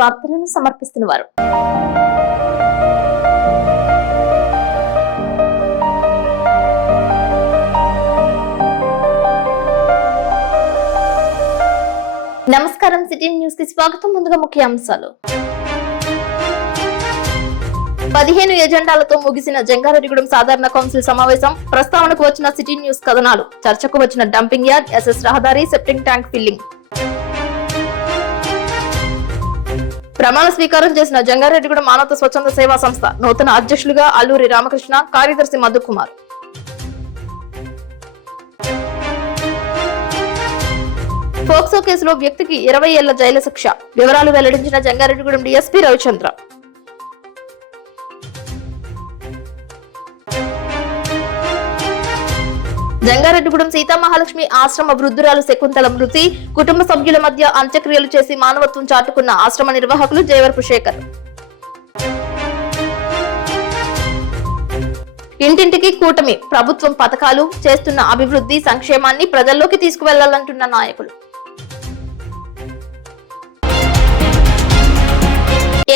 వార్తలను సమర్పిస్తున్నవారు నమస్కారం. City news కి స్వాగతం. ముందుగా ముఖ్య అంశాలు. 15 ఎజెండాలతో ముగిసిన జంగారెడ్డిగూడెం సాధారణ కౌన్సిల్ సమావేశం. ప్రస్తావనకు వచ్చిన సిటీ న్యూస్ కథనాలు, చర్చకు వచ్చిన డంపింగ్ యార్డ్, ఎస్ఎస్ రహదారి, సెప్టింగ్ ట్యాంక్ ఫిల్లింగ్. ప్రమాణ స్వీకారం చేసిన జంగారెడ్డిగూడెం మానవత స్వచ్ఛంద సేవా సంస్థ నూతన అధ్యక్షులుగా అల్లూరి రామకృష్ణ, కార్యదర్శి మధుకుమార్. పోక్సో కేసులో వ్యక్తికి 20 ఏళ్ల జైలు శిక్ష. వివరాలు వెల్లడించిన జంగారెడ్డిగూడెం డీఎస్పీ రవిచంద్ర. జంగారెడ్డిగూడెం సీతామహాలక్ష్మి ఆశ్రమ వృద్ధురాలు శకుంతల మృతి. కుటుంబ సభ్యుల మధ్య అంత్యక్రియలు చేసి మానవత్వం చాటుకున్న ఆశ్రమ నిర్వాహకులు జయవర్పు శేఖర్. ఇంటింటికి కూటమి ప్రభుత్వం పథకాలు, చేస్తున్న అభివృద్ధి సంక్షేమాన్ని ప్రజల్లోకి తీసుకువెళ్లాలంటున్న నాయకులు.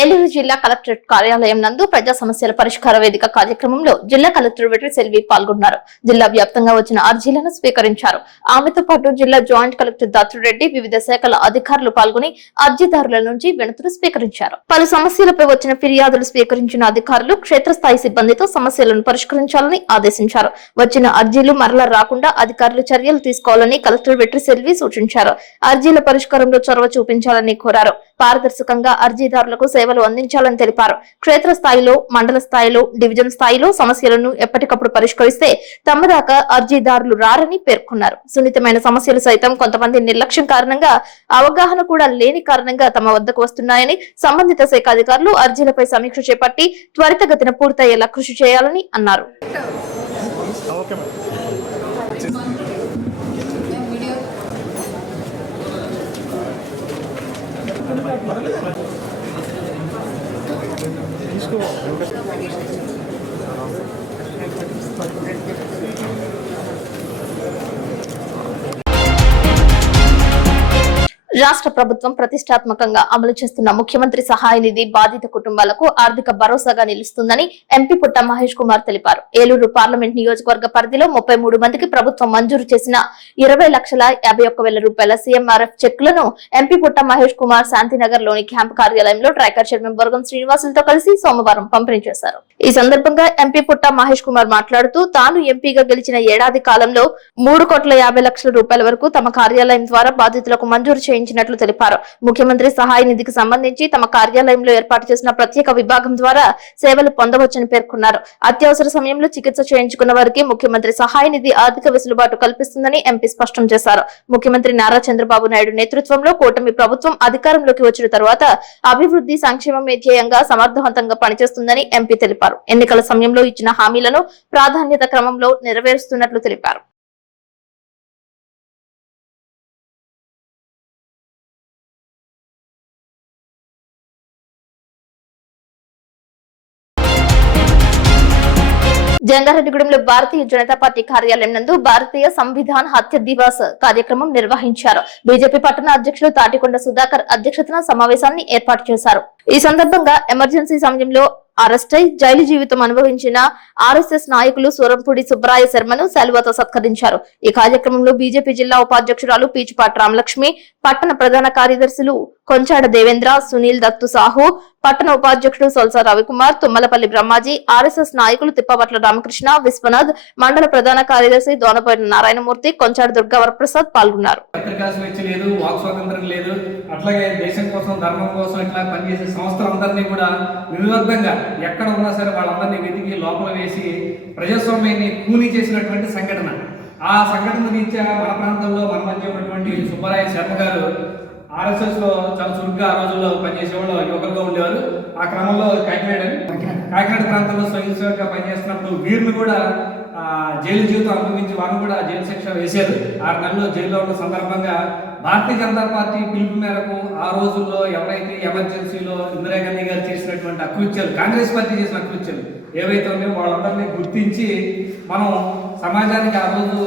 ఏలూరు జిల్లా కలెక్టరేట్ కార్యాలయం నందు ప్రజా సమస్యల పరిష్కార వేదిక కార్యక్రమంలో జిల్లా కలెక్టర్ వెట్రి సెల్వి పాల్గొన్నారు. జిల్లా వ్యాప్తంగా వచ్చిన అర్జీలను స్వీకరించారు. ఆమెతో పాటు జిల్లా జాయింట్ కలెక్టర్ దత్తురెడ్డి, వివిధ శాఖల అధికారులు పాల్గొని అర్జీదారుల నుంచి వినతులు స్వీకరించారు. పలు సమస్యలపై వచ్చిన ఫిర్యాదులు స్వీకరించిన అధికారులు క్షేత్రస్థాయి సిబ్బందితో సమస్యలను పరిష్కరించాలని ఆదేశించారు. వచ్చిన అర్జీలు మరలా రాకుండా అధికారులు చర్యలు తీసుకోవాలని కలెక్టర్ వెట్రి సెల్వి సూచించారు. అర్జీల పరిష్కారంలో చొరవ చూపించాలని కోరారు. పారదర్శకంగా అర్జీదారులకు సేవలు అందించాలని తెలిపారు. క్షేత్ర స్థాయిలో, మండల స్థాయిలో, డివిజన్ స్థాయిలో సమస్యలను ఎప్పటికప్పుడు పరిష్కరిస్తే తమ దాకా అర్జీదారులు రారని పేర్కొన్నారు. సున్నితమైన సమస్యలు సైతం కొంతమంది నిర్లక్ష్యం కారణంగా, అవగాహన కూడా లేని కారణంగా తమ వద్దకు వస్తున్నాయని, సంబంధిత శాఖ అధికారులు అర్జీలపై సమీక్ష చేపట్టి త్వరితగతిన పూర్తయ్యేలా కృషి చేయాలని అన్నారు. రాష్ట్ర ప్రభుత్వం ప్రతిష్టాత్మకంగా అమలు చేస్తున్న ముఖ్యమంత్రి సహాయ నిధి బాధిత కుటుంబాలకు ఆర్థిక భరోసాగా నిలుస్తుందని ఎంపీ పుట్ట మహేష్ కుమార్ తెలిపారు. ఏలూరు పార్లమెంట్ నియోజకవర్గ పరిధిలో 33 మందికి ప్రభుత్వం మంజూరు చేసిన 20,51,000 రూపాయల సీఎంఆర్ఎఫ్ చెక్కులను ఎంపీ పుట్ట మహేష్ కుమార్ శాంతినగర్ లోని క్యాంపు కార్యాలయంలో ట్రైకర్ చైర్మన్ బొరగం శ్రీనివాసులతో కలిసి సోమవారం పంపిణీ చేశారు. ఈ సందర్భంగా ఎంపీ పుట్ట మహేష్ కుమార్ మాట్లాడుతూ తాను ఎంపీగా గెలిచిన ఏడాది కాలంలో 3,50,00,000 రూపాయల వరకు తమ కార్యాలయం ద్వారా బాధితులకు మంజూరు చేయించినట్లు తెలిపారు. ముఖ్యమంత్రి సహాయ నిధికి సంబంధించి తమ కార్యాలయంలో ఏర్పాటు చేసిన ప్రత్యేక విభాగం ద్వారా సేవలు పొందవచ్చని పేర్కొన్నారు. అత్యవసర సమయంలో చికిత్స చేయించుకున్న వారికి ముఖ్యమంత్రి సహాయ నిధి ఆర్థిక వెసులుబాటు కల్పిస్తుందని ఎంపీ స్పష్టం చేశారు. ముఖ్యమంత్రి నారా చంద్రబాబు నాయుడు నేతృత్వంలో కూటమి ప్రభుత్వం అధికారంలోకి వచ్చిన తరువాత అభివృద్ధి సంక్షేమమే ధ్యేయంగా సమర్థవంతంగా పనిచేస్తుందని ఎంపీ తెలిపారు. ఎన్నికల సమయంలో ఇచ్చిన హామీలను ప్రాధాన్యత క్రమంలో నెరవేరుస్తున్నట్లు తెలిపారు. జంగారెడ్డిగూడెంలో భారతీయ జనతా పార్టీ కార్యాలయం నందు భారతీయ సంవిధాన్ హత్య దివాస్ కార్యక్రమం నిర్వహించారు. బీజేపీ పట్టణ అధ్యక్షులు తాటికొండ సుధాకర్ అధ్యక్షతన సమావేశాన్ని ఏర్పాటు చేశారు. ఈ సందర్భంగా ఎమర్జెన్సీ సమయంలో అరెస్ట్ అయి జైలు జీవితం అనుభవించిన ఆర్ఎస్ఎస్ నాయకులు సూరంపూడి సుబ్బరాయ శర్మను శాలువాతో సత్కరించారు. ఈ కార్యక్రమంలో బీజేపీ జిల్లా ఉపాధ్యక్షురాలు పీచుపాటి రామలక్ష్మి, పట్టణ ప్రధాన కార్యదర్శులు కొంచాడ దేవేంద్ర, సునీల్ దత్తు సాహు, పట్టణ ఉపాధ్యక్షుడు సొల్సా రవికుమార్, తుమ్మలపల్లి బ్రహ్మాజీ, ఆర్ఎస్ఎస్ నాయకులు తిప్పవట్ల రామకృష్ణ, విశ్వనాథ్, మండల ప్రధాన కార్యదర్శి దోనపోయిన నారాయణమూర్తి, కొంచాడ దుర్గా వరప్రసాద్ పాల్గొన్నారు. ఎక్కడ ఉన్నా సరే వాళ్ళందరినీ వెతికి లోపల వేసి ప్రజాస్వామ్యాన్ని కూనీ చేసినటువంటి సంఘటన. ఆ సంఘటన రీత్యా మన ప్రాంతంలో మన మధ్య ఉన్నటువంటి సుబ్బరాయ శర్మ గారు ఆర్ఎస్ఎస్ లో చాలా చురుగ్గా ఆ రోజుల్లో పనిచేసేవాళ్ళు, యువకులుగా ఉండేవారు. ఆ క్రమంలో కాకినాడ ప్రాంతంలో స్వయం సేవకుగా పనిచేస్తున్నప్పుడు వీరిని కూడా జైలు జీవితం అనుభవించి వారిని కూడా జైలు శిక్ష వేశారు. 6 నెలలు జైల్లో ఉన్న సందర్భంగా భారతీయ జనతా పార్టీ పిలుపు మేరకు ఆ రోజుల్లో ఎవరైతే ఎమర్జెన్సీలో ఇందిరాగాంధీ గారు చేసినటువంటి అకృత్యాలు, కాంగ్రెస్ పార్టీ చేసిన అకృత్యాలు ఏవైతే ఉన్నాయో వాళ్ళందరినీ గుర్తించి మనం సమాజానికి ఆ రోజు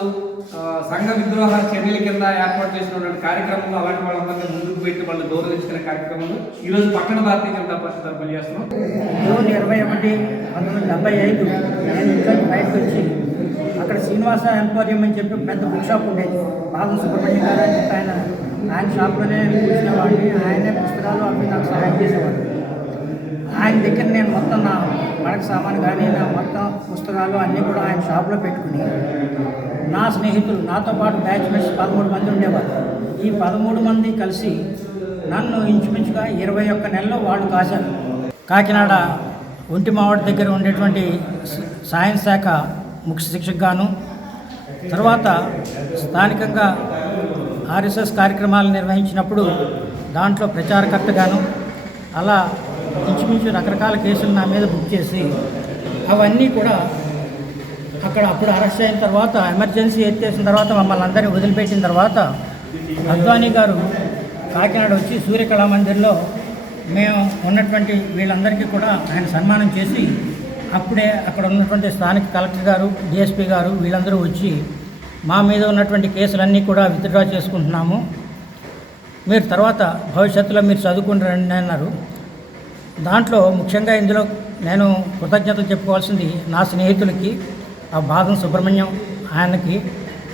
సంఘ విద్రోహ చర్యల కింద ఏర్పాటు చేసినటువంటి కార్యక్రమంలో అలాంటి వాళ్ళందరినీ ముందుకు పెట్టి వాళ్ళు గౌరవించుకునే కార్యక్రమంలో ఈరోజు పట్టణ భారతీయ జనతా పార్టీ తరఫున చేస్తున్నాం. జూన్ 21, 1975 నేను ఇంట్లో బయటకు వచ్చి అక్కడ శ్రీనివాస ఎంపోరియం అని చెప్పి పెద్ద బుక్ షాప్ ఉండేది. బాదం సుబ్రహ్మణ్యం గారు అని చెప్పి ఆయన షాప్లోనే కూర్చునేవాడిని. ఆయనే పుస్తకాలు అవి నాకు సహాయం చేసేవాడు. ఆయన దగ్గర నేను మొత్తం నా మడక సామాను కానీ నా మొత్తం పుస్తకాలు అన్నీ కూడా ఆయన షాప్లో పెట్టుకుని నా స్నేహితులు నాతో పాటు బ్యాచ్మేట్స్ 13 మంది ఉండేవారు. ఈ 13 మంది కలిసి నన్ను ఇంచుమించుగా 21 నెలల్లో వాళ్ళు కాశారు. కాకినాడ ఒంటిమావాడి దగ్గర ఉండేటువంటి సైన్స్ శాఖ ముఖ్య శిక్షకుగాను, తర్వాత స్థానికంగా ఆర్ఎస్ఎస్ కార్యక్రమాలు నిర్వహించినప్పుడు దాంట్లో ప్రచారకర్తగాను, అలా ఇంచుమించు రకరకాల కేసులు నా మీద బుక్ చేసి అవన్నీ కూడా అప్పుడు అరెస్ట్ అయిన తర్వాత ఎమర్జెన్సీ ఎత్తేసిన తర్వాత మమ్మల్ని అందరినీ వదిలిపెట్టిన తర్వాత అద్వానీ గారు కాకినాడ వచ్చి సూర్యకళా మందిర్లో మేము ఉన్నటువంటి వీళ్ళందరికీ కూడా ఆయన సన్మానం చేసి అప్పుడే అక్కడ ఉన్నటువంటి స్థానిక కలెక్టర్ గారు, డిఎస్పీ గారు వీళ్ళందరూ వచ్చి మా మీద ఉన్నటువంటి కేసులన్నీ కూడా విత్డ్రా చేసుకుంటున్నాము, మీరు తర్వాత భవిష్యత్తులో మీరు చదువుకుంటారని అన్నారు. దాంట్లో ముఖ్యంగా ఇందులో నేను కృతజ్ఞతలు చెప్పుకోవాల్సింది నా స్నేహితులకి, ఆ బాదం సుబ్రహ్మణ్యం ఆయనకి,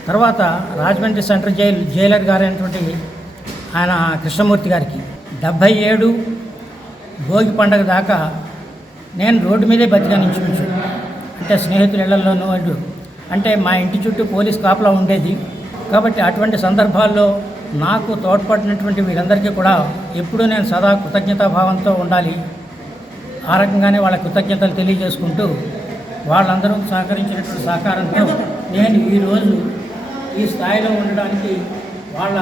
తర్వాత రాజమండ్రి సెంట్రల్ జైలర్ గారైనటువంటి ఆయన కృష్ణమూర్తి గారికి. 77 భోగి పండుగ దాకా నేను రోడ్డు మీదే బతికాను ఇంచుమించు. అంటే స్నేహితుల ఇళ్లలోనూ అంటే మా ఇంటి చుట్టూ పోలీస్ కాపలా ఉండేది. కాబట్టి అటువంటి సందర్భాల్లో నాకు తోడ్పడినటువంటి వీళ్ళందరికీ కూడా ఎప్పుడూ నేను సదా కృతజ్ఞతాభావంతో ఉండాలి. ఆ రకంగానే వాళ్ళ కృతజ్ఞతలు తెలియజేసుకుంటూ వాళ్ళందరూ సహకరించినటువంటి సహకారంతో నేను ఈరోజు ఈ స్థాయిలో ఉండడానికి వాళ్ళ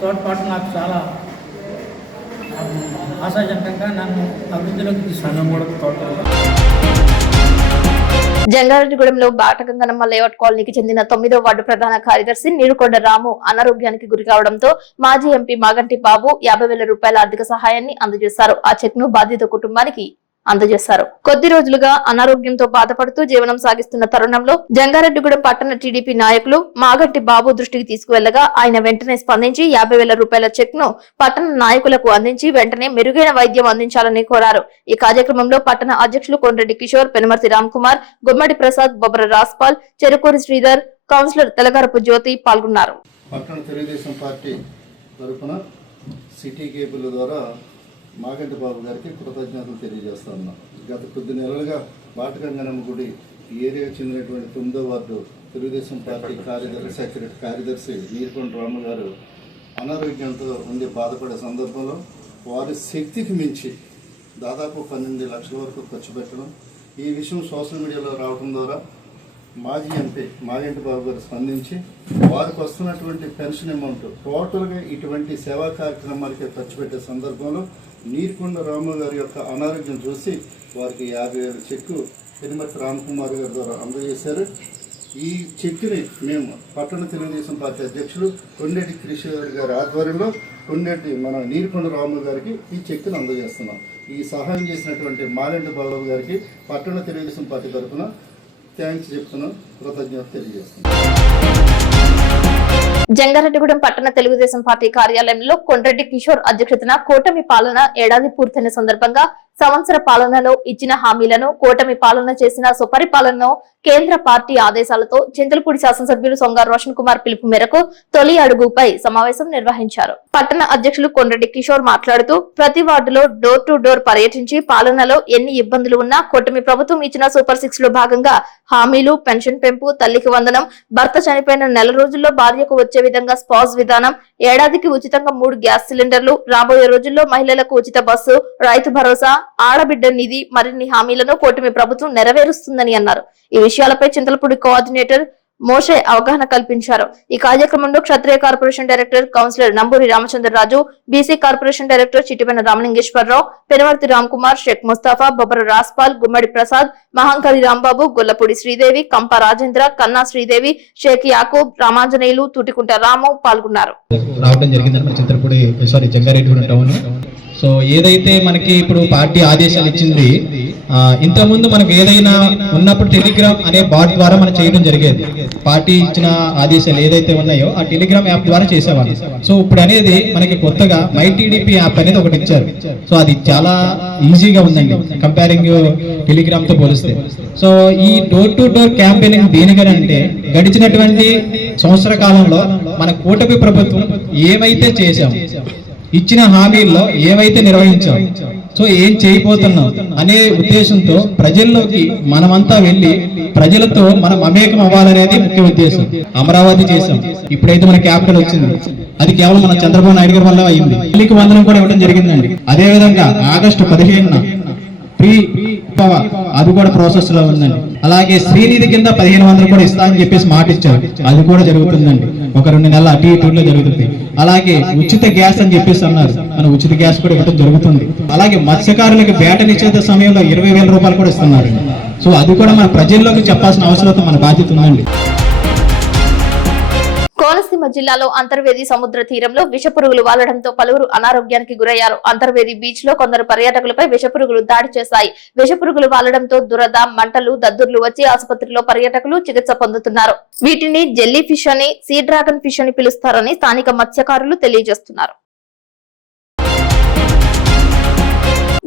తోడ్పాటు నాకు చాలా ఆశాజనకంగా నన్ను అభివృద్ధిలోకి తీసుకున్నాను. జంగారెడ్డిగూడెంలో బాటగంగనమ్మ లేఅవుట్ కాలనీకి చెందిన 9వ వార్డు ప్రధాన కార్యదర్శి నీరుకొండ రాము అనారోగ్యానికి గురి కావడంతో మాజీ ఎంపీ మాగంటి బాబు 50,000 రూపాయల ఆర్థిక సహాయాన్ని అందజేశారు. ఆ చెక్ ను బాధిత కుటుంబానికి అందజేశారు. కొద్ది రోజులుగా అనారోగ్యంతో బాధపడుతూ జీవనం సాగిస్తున్న తరుణంలో జంగారెడ్డిగూడెం పట్టణ టీడీపీ నాయకులు మాగంటి బాబు దృష్టికి తీసుకువెళ్లగా ఆయన వెంటనే స్పందించి 50,000 రూపాయల చెక్ ను పట్టణ నాయకులకు అందించి వెంటనే మెరుగైన వైద్యం అందించాలని కోరారు. ఈ కార్యక్రమంలో పట్టణ అధ్యక్షులు కొండ్రెడ్డి కిషోర్, పెనుమర్తి రామ్ కుమార్, గుమ్మడి ప్రసాద్, బొబ్బర రాస్పాల్, చెరుకూరి శ్రీధర్, కౌన్సిలర్ తెలగరపు జ్యోతి పాల్గొన్నారు. పట్టణ తెలుగుదేశం పార్టీ తరఫున సిటీ కేబుల్ ద్వారా మాగంటి బాబు గారికి కృతజ్ఞతలు తెలియజేస్తా ఉన్నాం. గత కొద్ది నెలలుగా బాటగంగనమ్మ గుడి ఏరియాకు చెందినటువంటి 9వ వార్డు తెలుగుదేశం పార్టీ సెక్రటరీ కార్యదర్శి నీరుకొండ రాము గారు అనారోగ్యంతో ఉండి బాధపడే సందర్భంలో వారి శక్తికి మించి దాదాపు 12 లక్షల వరకు ఖర్చు పెట్టడం, ఈ విషయం సోషల్ మీడియాలో రావడం ద్వారా మాజీ ఎంపీ మాగంటి బాబు గారు స్పందించి వారికి వస్తున్నటువంటి పెన్షన్ అమౌంట్ టోటల్గా ఇటువంటి సేవా కార్యక్రమాలకే ఖర్చు పెట్టే సందర్భంలో నీరుకొండ రాము గారి యొక్క అనారోగ్యం చూసి వారికి 50,000 చెక్కు పెనుమర్తి రామ్ కుమార్ గారి ద్వారా అందజేశారు. ఈ చెక్కుని మేము పట్టణ తెలుగుదేశం పార్టీ అధ్యక్షులు కొండెడ్డి కిషోర్ గారి ఆధ్వర్యంలో మన నీరుకొండ రాము గారికి ఈ చెక్కును అందజేస్తున్నాం. ఈ సహాయం చేసినటువంటి మాగంటి బాబు గారికి పట్టణ తెలుగుదేశం పార్టీ తరఫున థ్యాంక్స్ చెప్తున్నాం, కృతజ్ఞత తెలియజేస్తున్నాం. జంగారెడ్డిగూడెం పట్టణ తెలుగుదేశం పార్టీ కార్యాలయంలో కొండ్రెడ్డి కిషోర్ అధ్యక్షతన కూటమి పాలన ఏడాది పూర్తయిన సందర్భంగా సంవత్సర పాలనలో ఇచ్చిన హామీలను, కూటమి పాలన చేసిన సుపరిపాలనను కేంద్ర పార్టీ ఆదేశాలతో చింతలపూడి శాసనసభ్యులు సొంగారు రోషన్ కుమార్ పిలుపు మేరకు తొలి అడుగుపై సమావేశం నిర్వహించారు. పట్టణ అధ్యక్షులు కొండ్రెడ్డి కిషోర్ మాట్లాడుతూ ప్రతి వార్డులో డోర్ టు డోర్ పర్యటించి పాలనలో ఎన్ని ఇబ్బందులు ఉన్నా కూటమి ప్రభుత్వం ఇచ్చిన సూపర్ 6 లో భాగంగా హామీలు, పెన్షన్ పెంపు, తల్లికి వందనం, భర్త చనిపోయిన నెల రోజుల్లో భార్యకు వచ్చే విధంగా స్పాస్ విధానం, ఏడాదికి ఉచితంగా 3 గ్యాస్ సిలిండర్లు, రాబోయే రోజుల్లో మహిళలకు ఉచిత బస్సు, రైతు భరోసా, ఆడబిడ్డ నిధి మరిన్ని హామీలను కూటమి ప్రభుత్వం నెరవేరుస్తుందని అన్నారు. ఈ విషయాలపై చింతలపూడి కోఆర్డినేటర్ మోషే అవగాహన కల్పించారు. ఈ కార్యక్రమంలో Kshatriya corporation director councillor Namburi Ramachandraraju, BC corporation director Chittipaina Ramalingeswararao, Penumarthi Ram Kumar, Sheikh Mustafa, Bobbara Raspal, గుమ్మడి ప్రసాద్, మహంకరి రాంబాబు, గొల్లపూడి శ్రీదేవి, కంప రాజేంద్ర, కన్నా శ్రీదేవి, షేక్ యాకూబ్, రామాంజనేయులు, తూటికుంట రాము పాల్గొన్నారు. సో ఏదైతే మనకి ఇప్పుడు పార్టీ ఆదేశాలు ఇచ్చింది ఇంతకుముందు మనకు ఏదైనా ఉన్నప్పుడు టెలిగ్రామ్ అనే బాట్ ద్వారా మనం చేయడం జరిగేది. పార్టీ ఇచ్చిన ఆదేశాలు ఏదైతే ఉన్నాయో ఆ టెలిగ్రామ్ యాప్ ద్వారా చేసేవాళ్ళు. సో ఇప్పుడు అనేది మనకి కొత్తగా మై టీడీపీ యాప్ అనేది ఒకటి ఇచ్చారు. సో అది చాలా ఈజీగా ఉందండి కంపేరింగ్ టెలిగ్రామ్ తో పోలిస్తే. సో ఈ డోర్ టు డోర్ క్యాంపెయినింగ్ దేనికనంటే గడిచినటువంటి సంవత్సర కాలంలో మన కూటమి ప్రభుత్వం ఏమైతే చేశాం, ఇచ్చిన హామీల్లో ఏవైతే నిర్వహించాం, సో ఏం చేయబోతున్నాం అనే ఉద్దేశంతో ప్రజల్లోకి మనమంతా వెళ్ళి ప్రజలతో మనం మమేకం అవ్వాలనేది ముఖ్య ఉద్దేశం. అమరావతి చేశాం, ఇప్పుడైతే మన క్యాపిటల్ వచ్చింది, అది కేవలం మన చంద్రబాబు నాయుడు గారి వల్ల అయింది. తల్లికి వందనం కూడా ఇవ్వడం జరిగిందండి. అదే విధంగా ఆగస్టు 15న ప్రీ పవర్ అది కూడా ప్రాసెస్ లో ఉందండి. అలాగే శ్రీనిధి కింద 1500 కూడా ఇస్తామని చెప్పేసి మాట ఇచ్చారు, అది కూడా జరుగుతుందండి. ఒక 2 నెలల అటు ఇటులో జరుగుతుంది. అలాగే ఉచిత గ్యాస్ అని చెప్పేసి అన్నారు, మన ఉచిత గ్యాస్ కూడా ఇవ్వడం జరుగుతుంది. అలాగే మత్స్యకారులకు వేట నిషేధ సమయంలో 20,000 రూపాయలు కూడా ఇస్తున్నారు. సో అది కూడా మన ప్రజల్లోకి చెప్పాల్సిన అవసరం మన బాధ్యత ఉందండి. కోనసీమ జిల్లాలో అంతర్వేది సముద్ర తీరంలో విషపురుగులు వాలడంతో పలువురు అనారోగ్యానికి గురయ్యారు. అంతర్వేది బీచ్ లో కొందరు పర్యాటకులపై విషపురుగులు దాడి చేశాయి. విషపురుగులు వాలడంతో దురద, మంటలు, దద్దుర్లు వచ్చి ఆసుపత్రిలో పర్యాటకులు చికిత్స పొందుతున్నారు. వీటిని జెల్లీ ఫిష్ అని, సీ డ్రాగన్ ఫిష్ అని పిలుస్తారని స్థానిక మత్స్యకారులు తెలియజేస్తున్నారు.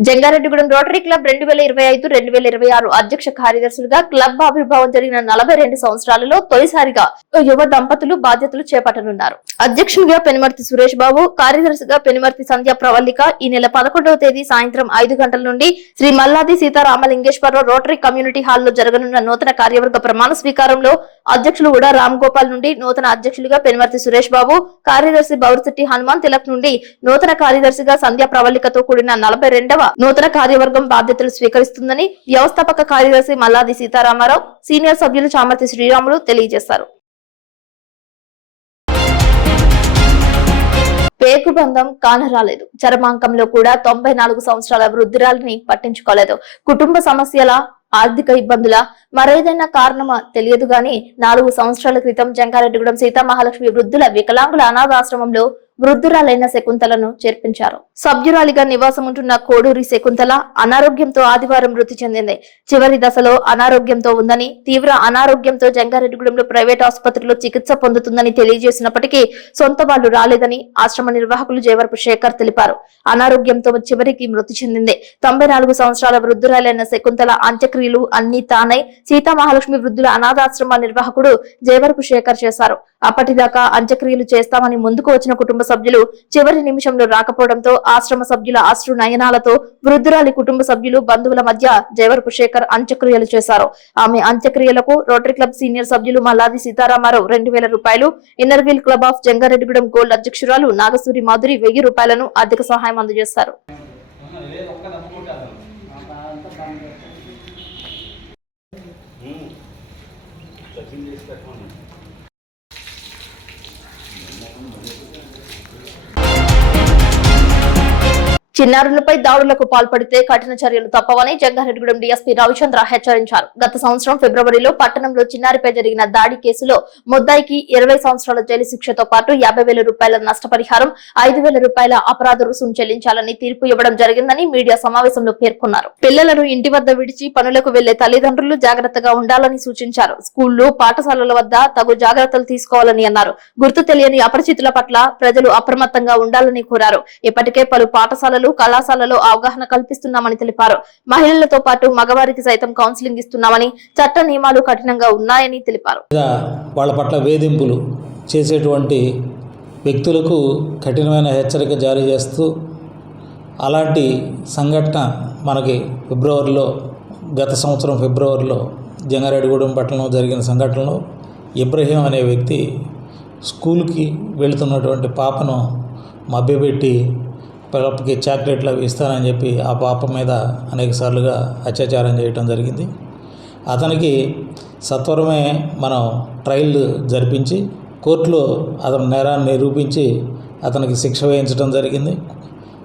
జంగారెడ్డిగూడెం రోటరీ క్లబ్ 2025-2026 అధ్యక్ష కార్యదర్శులుగా క్లబ్ ఆవిర్భావం జరిగిన 42 సంవత్సరాలలో తొలిసారిగా యువ దంపతులు బాధ్యతలు చేపట్టనున్నారు. అధ్యక్షునిగా పెనుమర్తి సురేష్ బాబు, కార్యదర్శిగా పెనుమర్తి సంధ్య ప్రవల్లిక ఈ నెల 11వ తేదీ సాయంత్రం 5 గంటల నుండి శ్రీ మల్లాది సీతారామలింగేశ్వరరావు రోటరీ కమ్యూనిటీ హాల్లో జరగనున్న నూతన కార్యవర్గ ప్రమాణ స్వీకారంలో అధ్యక్షులు కూడా రామ్ గోపాల్ నుండి నూతన అధ్యక్షులుగా పెనుమర్తి సురేష్ బాబు, కార్యదర్శి బౌర్శెట్టి హనుమాన్ తిలక్ నుండి నూతన కార్యదర్శిగా సంధ్య ప్రవల్లికతో కూడిన 42వ నూతన కార్యవర్గం బాధ్యతలు స్వీకరిస్తుందని వ్యవస్థాపక కార్యదర్శి మల్లాది సీతారామారావు, సీనియర్ సభ్యులు చామర్తి శ్రీరాములు తెలియజేశారు. పేగుబంధం కానరాలేదు. చరమాంకంలో కూడా 94 సంవత్సరాల వృద్ధురాలిని పట్టించుకోలేదు. కుటుంబ సమస్యల, ఆర్థిక ఇబ్బందుల, మరేదైనా కారణమా తెలియదు గాని 4 సంవత్సరాల క్రితం జంగారెడ్డిగూడెం సీతామహాలక్ష్మి వృద్ధుల వికలాంగుల అనాథాశ్రమంలో వృద్ధురాలైన శకుంతలను చేర్పించారు. సభ్యురాలిగా నివాసం ఉంటున్న కోడూరి శకుంతల అనారోగ్యంతో ఆదివారం మృతి చెందింది. చివరి దశలో అనారోగ్యంతో ఉందని, తీవ్ర అనారోగ్యంతో జంగారెడ్డిగూడెంలో ప్రైవేట్ ఆసుపత్రిలో చికిత్స పొందుతుందని తెలియజేసినప్పటికీ సొంత వాళ్లు రాలేదని ఆశ్రమ నిర్వాహకులు జేవరపు శేఖర్ తెలిపారు. అనారోగ్యంతో చివరికి మృతి చెందింది. 94 సంవత్సరాల వృద్ధురాలైన శకుంతల అంత్యక్రియలు అన్ని తానై సీతామహాలక్ష్మి వృద్ధుల అనాథాశ్రమ నిర్వాహకుడు జేవరపు శేఖర్ చేశారు. అప్పటిదాకా అంత్యక్రియలు చేస్తామని ముందుకు వచ్చిన కుటుంబ సభ్యులు చివరి నిమిషంలో రాకపోవడంతో ఆశ్రమ సభ్యుల అశ్రు నయనాలతో వృద్ధురాలి కుటుంబ సభ్యులు, బంధువుల మధ్య జేవరపు శేఖర్ అంత్యక్రియలు చేశారు. ఆమె అంత్యక్రియలకు రోటరీ క్లబ్ సీనియర్ సభ్యులు మల్లాది సీతారామారావు 2,000 రూపాయలు, inner wheel club of Jangareddygudem gold అధ్యక్షురాలు నాగసూరి మాధురి 1,000 రూపాయలను ఆర్థిక సహాయం అందజేశారు. చిన్నారులపై దాడులకు పాల్పడితే కఠిన చర్యలు తప్పవని జంగారెడ్డిగూడెం డీఎస్పీ రవిచంద్ర హెచ్చరించారు. గత సంవత్సరం ఫిబ్రవరిలో పట్టణంలో చిన్నారిపై జరిగిన దాడి కేసులో ముద్దాయికి 20 సంవత్సరాల జైలు శిక్షతో పాటు 50,000 రూపాయల నష్టపరిహారం, 5,000 రూపాయల అపరాధ రుసుము చెల్లించాలని తీర్పు ఇవ్వడం జరిగిందని మీడియా సమావేశంలో పేర్కొన్నారు. పిల్లలను ఇంటి వద్ద విడిచి పనులకు వెళ్లే తల్లిదండ్రులు జాగ్రత్తగా ఉండాలని సూచించారు. స్కూళ్లు, పాఠశాలల వద్ద తగు జాగ్రత్తలు తీసుకోవాలని అన్నారు. గుర్తు తెలియని అపరిచితుల పట్ల ప్రజలు అప్రమత్తంగా ఉండాలని కోరారు. ఇప్పటికే పలు పాఠశాలలు, కళాశాలలో అవగాహన కల్పిస్తున్నామని తెలిపారు. మహిళలతో పాటు మగవారికి సైతం కౌన్సిలింగ్ ఇస్తున్నామని, చట్ట నియమాలు కఠినంగా ఉన్నాయని తెలిపారు. వాళ్ళ పట్ల వేధింపులు చేసేటువంటి వ్యక్తులకు కఠినమైన హెచ్చరిక జారీ చేస్తూ, అలాంటి సంఘటన మనకి గత సంవత్సరం ఫిబ్రవరిలో జంగారెడ్డిగూడెం పట్టణంలో జరిగిన సంఘటనలో ఇబ్రహీం అనే వ్యక్తి స్కూల్కి వెళుతున్నటువంటి పాపను మభ్యపెట్టి పిల్లలకి చాక్లెట్లు అవి ఇస్తానని చెప్పి ఆ పాప మీద అనేకసార్లుగా అత్యాచారం చేయడం జరిగింది. అతనికి సత్వరమే మనం ట్రయల్ జరిపించి కోర్టులో అతని నేరాన్ని నిరూపించి అతనికి శిక్ష వేయించడం జరిగింది.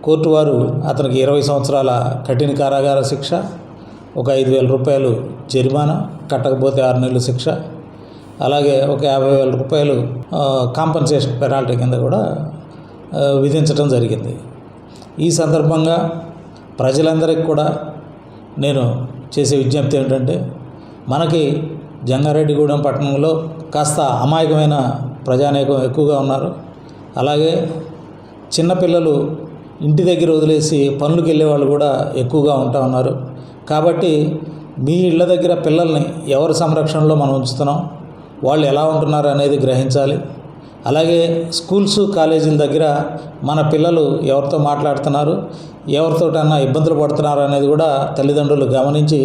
కోర్టు వారు అతనికి 20 సంవత్సరాల కఠిన కారాగార శిక్ష, ఒక 5,000 రూపాయలు జరిమానా, కట్టకపోతే 6 నెలలు శిక్ష, అలాగే ఒక 50,000 రూపాయలు కాంపన్సేషన్ పెనాల్టీ కింద కూడా విధించడం జరిగింది. ఈ సందర్భంగా ప్రజలందరికీ కూడా నేను చేసే విజ్ఞప్తి ఏంటంటే, మనకి జంగారెడ్డిగూడెం పట్టణంలో కాస్త అమాయకమైన ప్రజానీకం ఎక్కువగా ఉన్నారు. అలాగే చిన్నపిల్లలు ఇంటి దగ్గర వదిలేసి పనులకు వెళ్ళే వాళ్ళు కూడా ఎక్కువగా ఉంటా ఉన్నారు. కాబట్టి మీ ఇళ్ళ దగ్గర పిల్లల్ని ఎవరి సంరక్షణలో మనం ఉంచుతున్నాం, వాళ్ళు ఎలా ఉంటున్నారు అనేది గ్రహించాలి. అలాగే స్కూల్స్ కాలేజీల దగ్గర మన పిల్లలు ఎవరితో మాట్లాడుతున్నారు, ఎవరితోటన్నా ఇబ్బందులు పడుతున్నారు అనేది కూడా తల్లిదండ్రులు గమనించి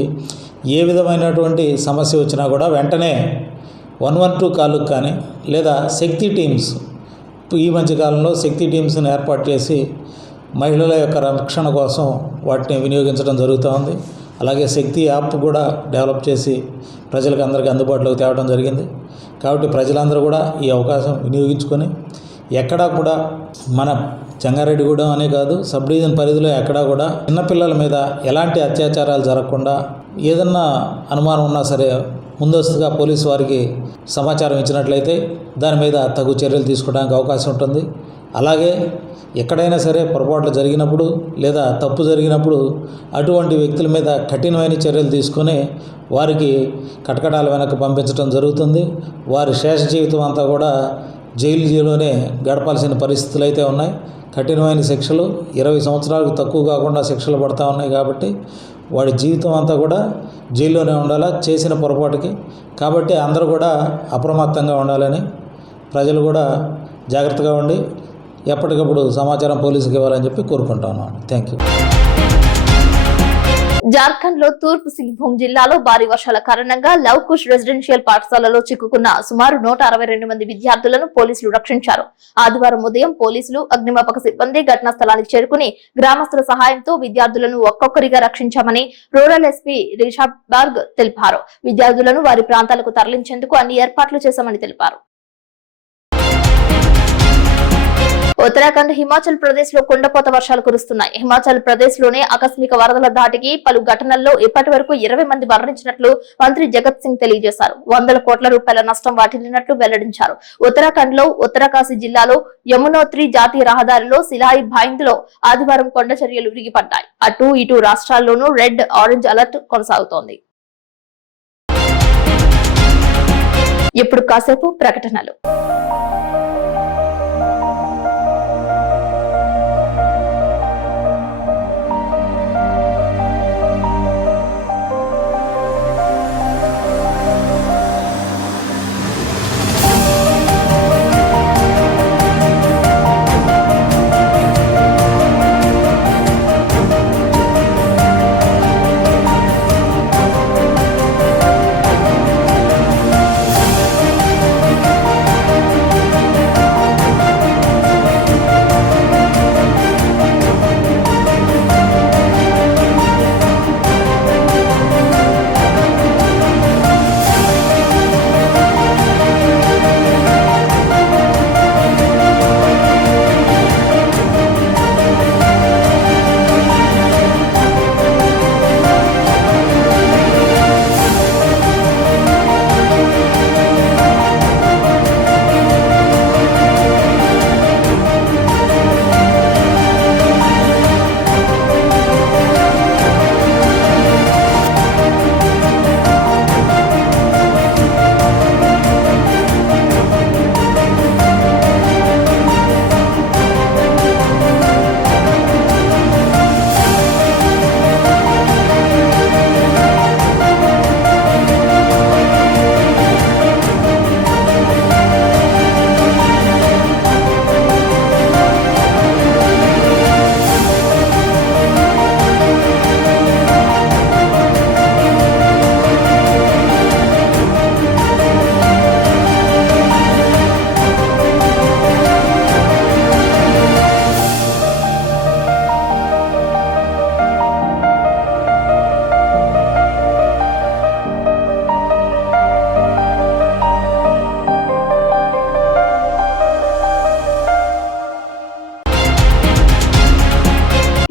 ఏ విధమైనటువంటి సమస్య వచ్చినా కూడా వెంటనే 112 కాలుకు కానీ లేదా శక్తి టీమ్స్, ఈ మధ్యకాలంలో శక్తి టీమ్స్ని ఏర్పాటు చేసి మహిళల యొక్క రక్షణ కోసం వాటిని వినియోగించడం జరుగుతూ ఉంది. అలాగే శక్తి యాప్ కూడా డెవలప్ చేసి ప్రజలకు అందరికీ అందుబాటులోకి తేవడం జరిగింది. కాబట్టి ప్రజలందరూ కూడా ఈ అవకాశం వినియోగించుకొని ఎక్కడా కూడా మన జంగారెడ్డిగూడెం అనే కాదు, సబ్ డివిజన్ పరిధిలో ఎక్కడా కూడా చిన్నపిల్లల మీద ఎలాంటి అత్యాచారాలు జరగకుండా ఏదన్నా అనుమానం ఉన్నా సరే ముందస్తుగా పోలీసు వారికి సమాచారం ఇచ్చినట్లయితే దాని మీద తగు చర్యలు తీసుకోవడానికి అవకాశం ఉంటుంది. అలాగే ఎక్కడైనా సరే పొరపాట్లు జరిగినప్పుడు లేదా తప్పు జరిగినప్పుడు అటువంటి వ్యక్తుల మీద కఠినమైన చర్యలు తీసుకొని వారికి కటకటాల వెనక్కి పంపించడం జరుగుతుంది. వారి శేష జీవితం అంతా కూడా జైలులోనే గడపాల్సిన పరిస్థితులు అయితే ఉన్నాయి. కఠినమైన శిక్షలు 20 సంవత్సరాలకు తక్కువ కాకుండా శిక్షలు పడతా ఉన్నాయి. కాబట్టి వాడి జీవితం అంతా కూడా జైల్లోనే ఉండాలా చేసిన పొరపాటుకి. కాబట్టి అందరూ కూడా అప్రమత్తంగా ఉండాలని, ప్రజలు కూడా జాగ్రత్తగా ఉండి ఎప్పటికప్పుడు సమాచారం పోలీసుకి ఇవ్వాలని చెప్పి కోరుకుంటా ఉన్నాను. Thank you. జార్ఖండ్ లో తూర్పు సింగ్భూమ్ జిల్లాలో భారీ వర్షాల కారణంగా లవ్ కుష్ రెసిడెన్షియల్ పాఠశాలలో చిక్కుకున్న సుమారు 162 మంది విద్యార్థులను పోలీసులు రక్షించారు. ఆదివారం ఉదయం పోలీసులు, అగ్నిమాపక సిబ్బంది ఘటనా స్థలానికి చేరుకుని గ్రామస్తుల సహాయంతో విద్యార్థులను ఒక్కొక్కరిగా రక్షించామని రూరల్ ఎస్పీ రిషాబ్ బార్గ్ తెలిపారు. విద్యార్థులను వారి ప్రాంతాలకు తరలించేందుకు అన్ని ఏర్పాట్లు చేశామని తెలిపారు. ఉత్తరాఖండ్, హిమాచల్ ప్రదేశ్ లో కుండపోత వర్షాలు కురుస్తున్నాయి. హిమాచల్ ప్రదేశ్ లోనే ఆకస్మిక వరదల దాటికి పలు ఘటనల్లో ఇప్పటి వరకు 20 మంది మరణించినట్లు మంత్రి జగత్ సింగ్ తెలియజేశారు. 100 కోట్ల రూపాయల నష్టం వాటిల్లినట్లు వెల్లడించారు. ఉత్తరాఖండ్ లో ఉత్తరకాశీ జిల్లాలో యమునోత్రి జాతీయ రహదారిలో సిలాయి భాయింద్ లో ఆదివారం కొండ చర్యలు విరిగిపడ్డాయి. అటు ఇటు రాష్ట్రాల్లోనూ రెడ్, ఆరెంజ్ అలర్ట్ కొనసాగుతోంది. ఇప్పుడు కాసేపు ప్రకటనలు.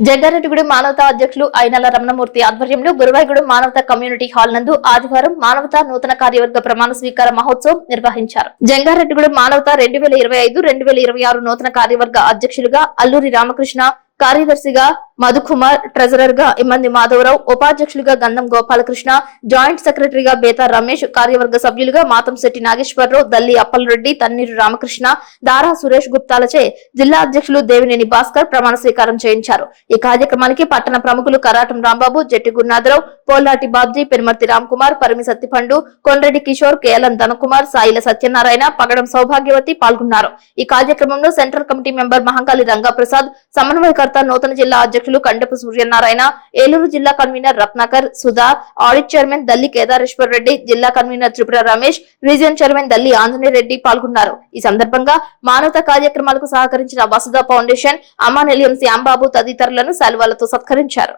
జంగారెడ్డిగూడెం మానవతా అధ్యక్షులు అయినల రమణమూర్తి ఆధ్వర్యంలో గురువాయిగూడెం మానవతా కమ్యూనిటీ హాల్ నందు ఆదివారం మానవతా నూతన కార్యవర్గ ప్రమాణ స్వీకార మహోత్సవం నిర్వహించారు. జంగారెడ్డిగూడెం మానవతా 2025-2026 నూతన కార్యవర్గ అధ్యక్షులుగా అల్లూరి రామకృష్ణ, కార్యదర్శిగా మధుకుమార్, ట్రెజరర్ గా ఇమ్మంది మాధవరావు, ఉపాధ్యక్షులుగా గంధం గోపాలకృష్ణ, జాయింట్ సెక్రటరీగా బేతా రమేష్, కార్యవర్గ సభ్యులుగా మాతంశెట్టి నాగేశ్వరరావు, దల్లి అప్పలరెడ్డి, తన్నీరు రామకృష్ణ, దారా సురేష్ గుప్తాలచే జిల్లా అధ్యక్షులు దేవినేని భాస్కర్ ప్రమాణ స్వీకారం చేయించారు. ఈ కార్యక్రమానికి పట్టణ ప్రముఖులు కరాటం రాంబాబు, జట్టి గురునాథరావు, పోల్లాటి బాబ్జీ, పెనుమర్తి రామ్కుమార్, పరిమి సత్తిపండు, కొండ్రెడ్డి కిషోర్, కేఎల్ఎం ధనకుమార్, సాయిల సత్యనారాయణ, పగడం సౌభాగ్యవతి పాల్గొన్నారు. ఈ కార్యక్రమంలో central committee member Mahankali Rangaprasad, సమన్వయకర్త నూతన జిల్లా అధ్యక్షులు కండపు సూర్యనారాయణ, ఏలూరు జిల్లా convener Ratnakar, Sudha, audit chairman Dalli Kedareswar Reddy, జిల్లా convener Tripura Ramesh, region chairman Dalli Anjaneya Reddy పాల్గొన్నారు. ఈ సందర్భంగా మానవతా కార్యక్రమాలకు సహకరించిన వసుధ ఫౌండేషన్, అమ్మానిలయం శ్యాంబాబు తదితరులను శాలువాలతో సత్కరించారు.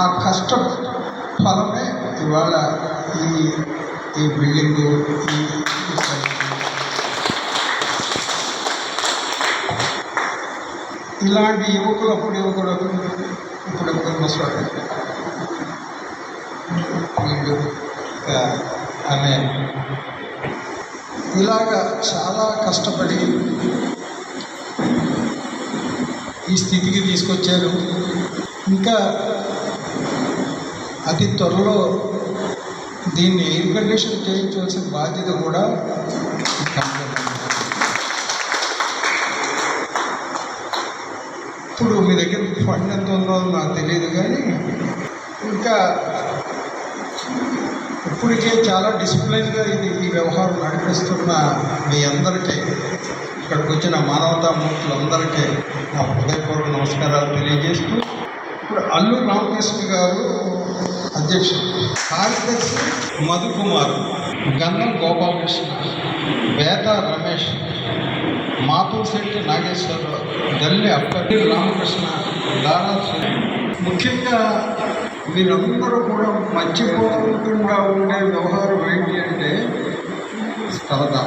ఆ కష్టం ఫలమే ఇవాళ ఈ బిల్డింగ్ ఇలాంటి యువకులు ఇప్పుడు ముసలి వీళ్ళు ఆమె ఇలాగా చాలా కష్టపడి ఈ స్థితికి తీసుకొచ్చారు. ఇంకా అతి త్వరలో దీన్ని ఎయిర్ కండిషన్ చేయించవలసిన బాధ్యత కూడా ఇప్పుడు మీ దగ్గర ఫండ్ ఎంత ఉందో నాకు తెలియదు, కానీ ఇంకా ఇప్పటికే చాలా డిసిప్లైన్గా ఈ వ్యవహారం నడిపిస్తున్న మీ అందరికీ, ఇక్కడికి వచ్చిన మానవతామూర్తులందరికీ నా హృదయపూర్వక నమస్కారాలు తెలియజేస్తూ, ఇప్పుడు అల్లూరు రామకృష్ణ గారు అధ్యక్షుడు, కార్యదర్శి మధుకుమార్, గంధం గోపాలకృష్ణ, బేతా రమేష్, మాతంశెట్టి నాగేశ్వరరావు, దల్లి అప్పటి రామకృష్ణ, దారా. ముఖ్యంగా మీరందరూ కూడా మర్చిపోకుండా ఉండే వ్యవహారం ఏంటి అంటే సరదా.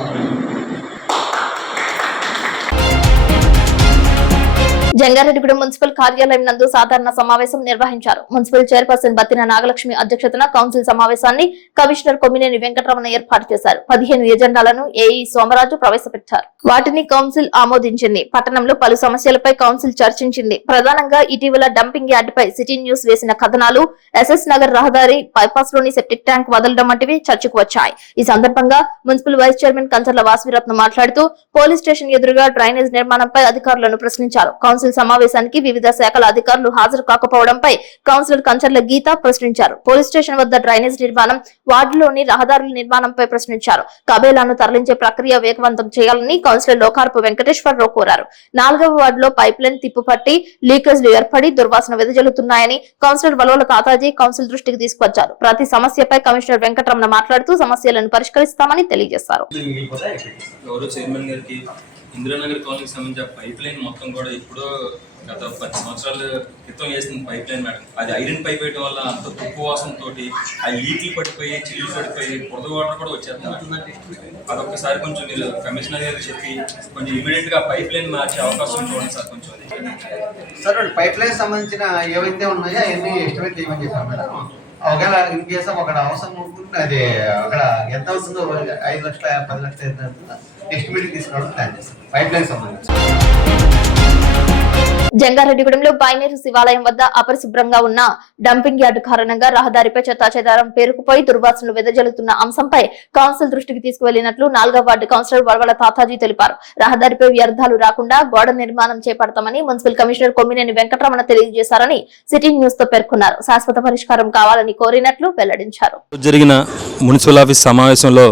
జంగారెడ్డిగూడెం మున్సిపల్ కార్యాలయం నందు సాధారణ సమావేశం నిర్వహించారు. మున్సిపల్ చైర్పర్సన్ బత్తిన నాగలక్ష్మి అధ్యక్షతన కౌన్సిల్ సమావేశాన్ని కమిషనర్ కొమ్మినేని వెంకటరమణ ఏర్పాటు చేశారు. 15 ఎజెండాలను ఏఈ సోమరాజు ప్రవేశపెట్టారు. వాటిని కౌన్సిల్ ఆమోదించింది. పట్టణంలో పలు సమస్యలపై కౌన్సిల్ చర్చించింది. ప్రధానంగా ఇటీవల డంపింగ్ యార్డుపై సిటీ న్యూస్ వేసిన కథనాలు, ఎస్ఎస్ నగర్ రహదారి బైపాస్ లోని సెప్టిక్ ట్యాంక్ వదలడం వంటివి చర్చకు వచ్చాయి. ఈ సందర్భంగా municipal vice chairman Kancharla Vasaviratnam మాట్లాడుతూ పోలీస్ స్టేషన్ ఎదురుగా డ్రైనేజ్ నిర్మాణంపై అధికారులను ప్రశ్నించారు. కౌన్సిల్ సమావేశానికి వివిధ శాఖల అధికారులు హాజరు కాకపోవడంపై కౌన్సిలర్ కంచర్ల గీత ప్రశ్నించారు. పోలీస్ స్టేషన్ వద్ద డ్రైనేజ్ నిర్మాణం, వార్డులోని రహదారుల నిర్మాణంపై ప్రశ్నించారు. కబేలాను తరలించే ప్రక్రియ వేగవంతం చేయాలని కౌన్సిలర్ లోకార్పు వెంకటేశ్వరరావు కోరారు. 4వ వార్డులో పైప్ లైన్ తిప్పుపట్టి లీకేజ్లు ఏర్పడి దుర్వాసన వెదజల్లుతున్నాయని కౌన్సిలర్ వలోల తాతాజీ కౌన్సిల్ దృష్టికి తీసుకొచ్చారు. ప్రతి సమస్యపై కమిషనర్ వెంకటరమణ మాట్లాడుతూ సమస్యలను పరిష్కరిస్తామని తెలియజేశారు. ఇందిరానగర్ కాలనీకి సంబంధించిన పైప్ లైన్ మొత్తం కూడా ఇప్పుడు గత 10 సంవత్సరాల క్రితం వేసిన పైప్ లైన్ మేడం. అది ఐరన్ పైప్ వేయడం వల్ల అంత తుప్పు వాసనతోటి ఆ లీక్లు పడిపోయి, చిల్లు పడిపోయి, బురద వాటర్ కూడా వచ్చేస్తుంది. అదొక్కసారి కొంచెం మీరు కమిషనర్ గారు చెప్పి కొంచెం ఇమీడియట్ గా పైప్ లైన్ మార్చే అవకాశం చూడండి సార్. కొంచెం సార్ పైప్ లైన్ సంబంధించిన ఏవైతే ఉన్నాయో అవన్నీ ఎస్టిమేట్ చేయమని చెప్పాను మేడం. ఒకవేళ ఇన్ కేసు ఒక అవసరం ఉంటుంది, అది అక్కడ ఎంత అవుతుందో 5 లక్షల 10 లక్షలు ఎంత అవుతుందో ఎస్టిమేట్ తీసుకోవడం ప్లాన్ చేస్తాం పైప్ లైన్ సంబంధించి. జంగారెడ్డిగూడెంలో బైనేరు శివాలయం వద్ద అపరిశుభ్రంగా ఉన్న డంపింగ్ యార్డు కారణంగా రహదారిపై చెత్తాచెదారం పేరుకుపోయి దుర్వాసనలు వెదజల్లుతున్న అంశంపై కౌన్సిల్ దృష్టికి తీసుకువెళ్లినట్లు 4వ వార్డు కౌన్సిలర్ వరవల తాతాజీ తెలిపారు. రహదారిపై వ్యర్థాలు రాకుండా గోడ నిర్మాణం చేపడతామని మున్సిపల్ కమిషనర్ కొమ్మినేని వెంకటరమణ తెలియజేశారని సిటీ న్యూస్ తో పేర్కొన్నారు. శాశ్వత పరిష్కారం కావాలని కోరినట్లు వెల్లడించారు. జరిగిన మున్సిపల్ ఆఫీస్ సమావేశంలో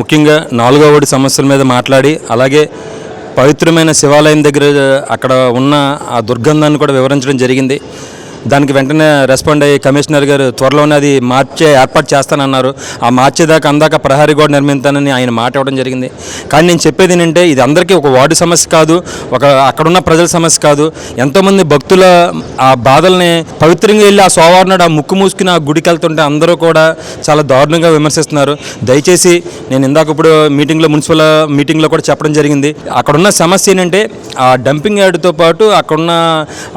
ముఖ్యంగా 4వ వార్డు సమస్యల మీద మాట్లాడి, అలాగే పవిత్రమైన శివాలయం దగ్గర అక్కడ ఉన్న ఆ దుర్గంధాన్ని కూడా వివరించడం జరిగింది. దానికి వెంటనే రెస్పాండ్ అయ్యి కమిషనర్ గారు త్వరలోనే అది ఏర్పాటు చేస్తానన్నారు. ఆ మార్చేదాకా అందాక ప్రహరీ గోడ నిర్మిస్తానని ఆయన మాట ఇవ్వడం జరిగింది. కానీ నేను చెప్పేది ఏంటంటే ఇది అందరికీ ఒక వార్డు సమస్య కాదు, అక్కడున్న ప్రజల సమస్య కాదు. ఎంతోమంది భక్తుల ఆ బాధల్ని పవిత్రంగా వెళ్ళి ఆ సోమవారం నాడు ఆ ముక్కు మూసుకుని ఆ గుడికి వెళ్తుంటే అందరూ కూడా చాలా దారుణంగా విమర్శిస్తున్నారు. దయచేసి నేను ఇందాక ఇప్పుడు మున్సిపల్ మీటింగ్లో కూడా చెప్పడం జరిగింది. అక్కడున్న సమస్య ఏంటంటే ఆ డంపింగ్ యార్డుతో పాటు అక్కడున్న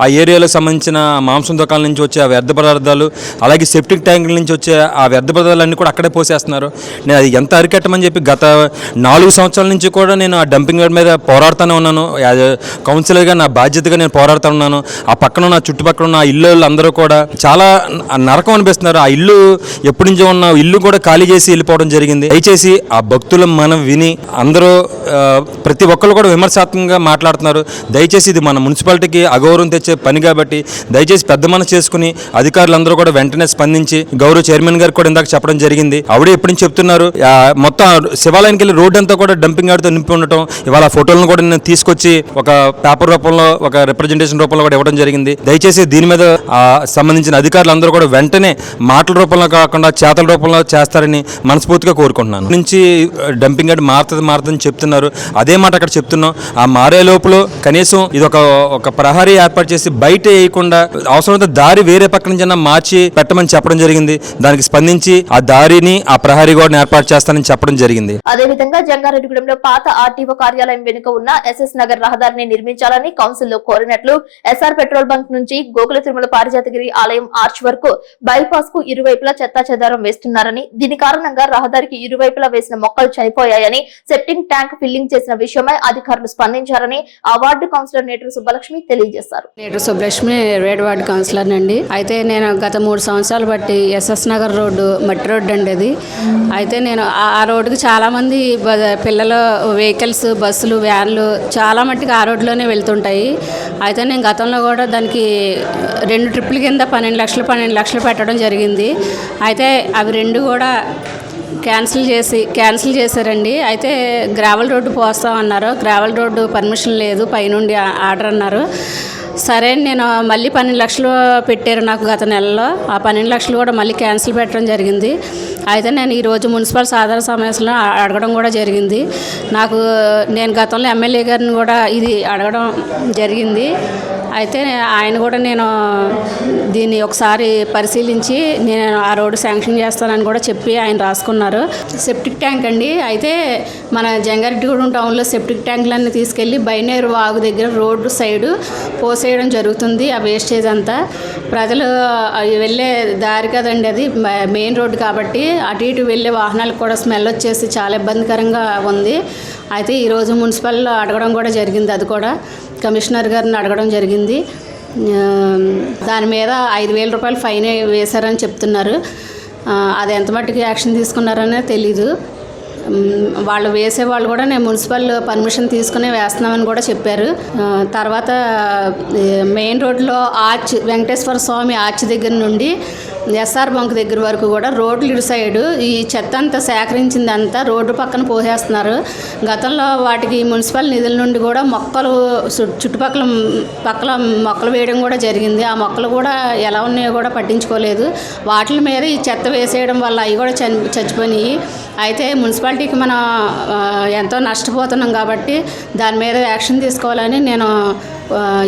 ఆ ఏరియాలో సంబంధించిన మాంసం రేషన్ దుకాణాల నుంచి వచ్చే ఆ వ్యర్థ పదార్థాలు, అలాగే సెప్టిక్ ట్యాంకుల నుంచి వచ్చే ఆ వ్యర్థ పదార్థాలన్నీ కూడా అక్కడే పోసేస్తున్నారు. నేను అది ఎంత అరికట్టమని చెప్పి గత 4 సంవత్సరాల నుంచి కూడా నేను ఆ డంపింగ్ యార్డ్ మీద పోరాడుతూనే ఉన్నాను. కౌన్సిలర్గా నా బాధ్యతగా నేను పోరాడుతూ ఉన్నాను. ఆ పక్కన ఉన్న చుట్టుపక్కల ఉన్న ఆ ఇల్లు అందరూ కూడా చాలా నరకం అనిపిస్తున్నారు. ఆ ఇల్లు ఎప్పటి నుంచో ఉన్న ఇల్లు కూడా ఖాళీ చేసి వెళ్ళిపోవడం జరిగింది. దయచేసి ఆ భక్తుల మనం విని అందరూ ప్రతి ఒక్కరు కూడా విమర్శాత్మకంగా మాట్లాడుతున్నారు. దయచేసి ఇది మన మున్సిపాలిటీకి అగౌరవం తెచ్చే పని కాబట్టి దయచేసి పెద్ద మనసు చేసుకుని అధికారులందరూ కూడా వెంటనే స్పందించి గౌరవ చైర్మన్ గారికి కూడా ఇందాక చెప్పడం జరిగింది. ఆవిడే ఎప్పటి నుంచి చెప్తున్నారు మొత్తం శివాలయానికి వెళ్ళి రోడ్డు అంతా కూడా డంపింగ్ యార్డ్తో నింపి ఉండటం. ఇవాళ ఫోటోలను కూడా నేను తీసుకొచ్చి ఒక పేపర్ రూపంలో ఒక రిప్రజెంటేషన్ రూపంలో కూడా ఇవ్వడం జరిగింది. దయచేసి దీని మీద సంబంధించిన అధికారులందరూ కూడా వెంటనే మాటల రూపంలో కాకుండా చేతల రూపంలో చేస్తారని మనస్ఫూర్తిగా కోరుకుంటున్నాను. నుంచి డంపింగ్ యార్డ్ మారుతుందని చెప్తున్నారు. అదే మాట అక్కడ చెప్తున్నాం. ఆ మారే లోపల కనీసం ఇది ఒక ప్రహరీ ఏర్పాటు చేసి బయట వేయకుండా అవసరమైతే దారి వేరే పక్క నుంచి మార్చి పెట్టమని చెప్పడం జరిగింది. దానికి స్పందించి ఆ దారిని ఆ ప్రహరీ గోడని ఏర్పాటు చేస్తానని చెప్పడం జరిగింది. అదేవిధంగా జంగారెడ్డిగూడెంలో పాత ఆర్టీఓ కార్యాలయం వెనుక ఉన్న ఎస్ఎస్ నగర్ రహదారిని నిర్మించాలని కౌన్సిల్లో కోరినట్లు ఎస్ఆర్ పెట్రోల్ బంక్ నుంచి గోకుల తిరుమల పారిజాతగిరి ఆలయం ఆర్చ్ వరకు బైపాస్ కు ఇరువైపులా చెత్తా చెదారం వేస్తున్నారని, దీని కారణంగా రహదారికి ఇరువైపులా వేసిన మొక్కలు చనిపోయాయని, సెప్టింగ్ ట్యాంక్ ఫిల్లింగ్ చేసిన విషయమై అధికారులు స్పందించారని ఆ వార్డు కౌన్సిలర్ నేటూరు సుబ్బలక్ష్మి తెలియజేశారు. నేటూరు సుబ్బలక్ష్మి రేడ్ వార్డు కౌన్సిలర్ అండి. అయితే నేను గత 3 సంవత్సరాలు బట్టి ఎస్ఎస్ నగర్ రోడ్డు మట్టి రోడ్డు అండి అది. అయితే నేను ఆ రోడ్డుకి చాలా మంది పిల్లలు వెహికల్స్ బస్సులు వ్యాన్లు చాలా మట్టికి ఆ రోడ్లోనే వెళ్తుంటాయి. అయితే నేను గతంలో కూడా దానికి 2 ట్రిప్పుల కింద 12 లక్షలు పెట్టడం జరిగింది. అయితే అవి 2 కూడా క్యాన్సిల్ చేశారండి. అయితే గ్రావెల్ రోడ్డు పోస్తామన్నారు. గ్రావెల్ రోడ్డు పర్మిషన్ లేదు, పైనుండి ఆర్డర్ అన్నారు. సరే నేను మళ్ళీ 12 లక్షలు పెట్టారు నాకు గత నెలలో. ఆ 12 లక్షలు కూడా మళ్ళీ క్యాన్సిల్ పెట్టడం జరిగింది. అయితే నేను ఈరోజు మున్సిపల్ సాధారణ సమావేశంలో అడగడం కూడా జరిగింది. నేను గతంలో ఎమ్మెల్యే గారిని కూడా ఇది అడగడం జరిగింది. అయితే ఆయన కూడా నేను దీన్ని ఒకసారి పరిశీలించి నేను ఆ రోడ్డు శాంక్షన్ చేస్తానని కూడా చెప్పి ఆయన రాసుకున్నారు. సెప్టిక్ ట్యాంక్ అండి. అయితే మన జంగారెడ్డిగూడెం టౌన్లో సెప్టిక్ ట్యాంకులన్నీ తీసుకెళ్ళి బైనేరు వాగు దగ్గర రోడ్డు సైడు పోసేయడం జరుగుతుంది. ఆ వేస్టేజ్ అంతా ప్రజలు వెళ్ళే దారి కదండి, అది మెయిన్ రోడ్డు కాబట్టి అటు ఇటు వెళ్ళే వాహనాలకు కూడా స్మెల్ వచ్చేసి చాలా ఇబ్బందికరంగా ఉంది. అయితే ఈరోజు మున్సిపల్లో అడగడం కూడా జరిగింది. అది కూడా కమిషనర్ గారిని అడగడం జరిగింది. దాని మీద 5,000 రూపాయలు ఫైన్ వేశారని చెప్తున్నారు. అది ఎంత మట్టుకు యాక్షన్ తీసుకున్నారనే తెలీదు. వాళ్ళు వేసేవాళ్ళు కూడా నేను మున్సిపల్ పర్మిషన్ తీసుకుని వేస్తున్నామని కూడా చెప్పారు. తర్వాత మెయిన్ రోడ్లో ఆర్చ్ వెంకటేశ్వర స్వామి ఆర్చ్ దగ్గర నుండి ఎస్ఆర్ బంక్ దగ్గర వరకు కూడా రోడ్లు ఇటు సైడు ఈ చెత్త అంతా సేకరించిందంతా రోడ్డు పక్కన పోసేస్తున్నారు. గతంలో వాటికి మున్సిపల్ నిధుల నుండి కూడా మొక్కలు చుట్టుపక్కల మొక్కలు వేయడం కూడా జరిగింది. ఆ మొక్కలు కూడా ఎలా ఉన్నాయో కూడా పట్టించుకోలేదు. వాటి మీద ఈ చెత్త వేసేయడం వల్ల అవి కూడా చచ్చిపోయినాయి. అయితే మున్సిపాలిటీకి మనం ఎంతో నష్టపోతున్నాం కాబట్టి దాని మీద యాక్షన్ తీసుకోవాలని నేను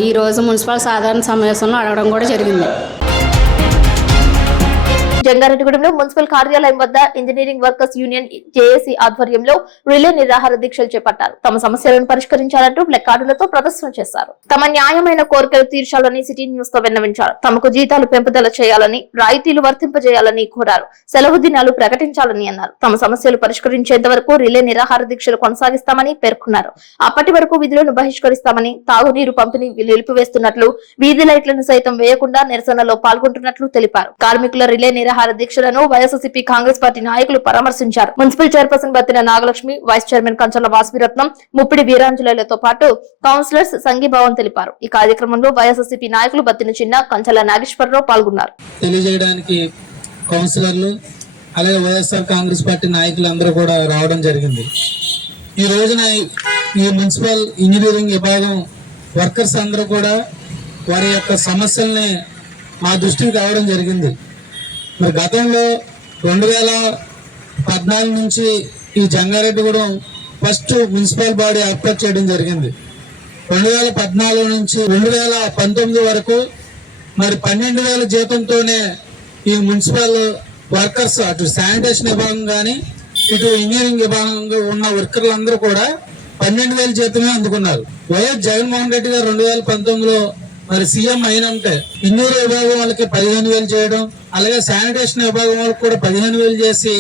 ఈరోజు మున్సిపల్ సాధారణ సమావేశంలో అడగడం కూడా జరిగింది. జంగారెడ్డిగూడెంలో మున్సిపల్ కార్యాలయం వద్ద ఇంజనీరింగ్ వర్కర్స్ యూనియన్ జేఏసీ ఆధ్వర్యంలో రిలే నిరాహార దీక్షలు చేపట్టారు. తమ సమస్యలను పరిష్కరించాలంటూ ప్లకార్డులతో ప్రదర్శన చేశారు. తమ న్యాయమైన కోరికలు తీర్చాలని సిటీ న్యూస్ తో విన్నవించారు. తమకు జీతాలు పెంపుదల చేయాలని, రాయితీలు వర్తింపజేయాలని కోరారు. సెలవు దినాలు ప్రకటించాలని అన్నారు. తమ సమస్యలు పరిష్కరించేంత వరకు రిలే నిరాహార దీక్షలు కొనసాగిస్తామని పేర్కొన్నారు. అప్పటి వరకు విధులను బహిష్కరిస్తామని, తాగునీరు పంపిణీ నిలిపివేస్తున్నట్లు, వీధి లైట్లను సైతం వేయకుండా నిరసనలో పాల్గొంటున్నట్లు తెలిపారు. కార్మికుల రిలే నిరాహార దీక్షలను వైఎస్ఆర్సీపీ కాంగ్రెస్ పార్టీ నాయకులు పరామర్శించారు. Municipal chairperson Battina Nagalakshmi, vice chairman Kanchala Vasaviratnam, Muppidi వీరాంజనేయులతో పాటు కౌన్సిలర్స్ సంఘీభావం తెలిపారు. ఈ కార్యక్రమంలో వైఎస్ఆర్సీపీ నాయకులు బత్తిన చిన్న, కంచల నాగేశ్వరరావు పాల్గొన్నారు. తెలియజేయడానికి కౌన్సిలర్లు అలాగే వైఎస్ఆర్ కాంగ్రెస్ పార్టీ నాయకులు అందరూ కూడా రావడం జరిగింది. ఈ రోజున ఈ మున్సిపల్ ఇంజనీరింగ్ విభాగం వర్కర్స్ అందరూ కూడా వారి యొక్క సమస్యల్ని మా దృష్టికి రావడం జరిగింది. మరి గతంలో 2014 నుంచి ఈ జంగారెడ్డిగూడెం ఫస్ట్ మున్సిపల్ బాడీ ఏర్పాటు చేయడం జరిగింది. 2014 నుంచి 2019 వరకు మరి 12,000 జీతంతోనే ఈ మున్సిపల్ వర్కర్స్ అటు శానిటేషన్ విభాగం కానీ ఇటు ఇంజనీరింగ్ విభాగంగా ఉన్న వర్కర్లందరూ కూడా 12,000 జీతమే అందుకున్నారు. వైఎస్ జగన్మోహన్ రెడ్డి గారు 2019లో మరి సీఎం అయినంటే ఇంజనీర్ విభాగం వాళ్ళకి 15,000 చేయడం, అలాగే శానిటేషన్ విభాగం వాళ్ళకి కూడా 15,000 చేసి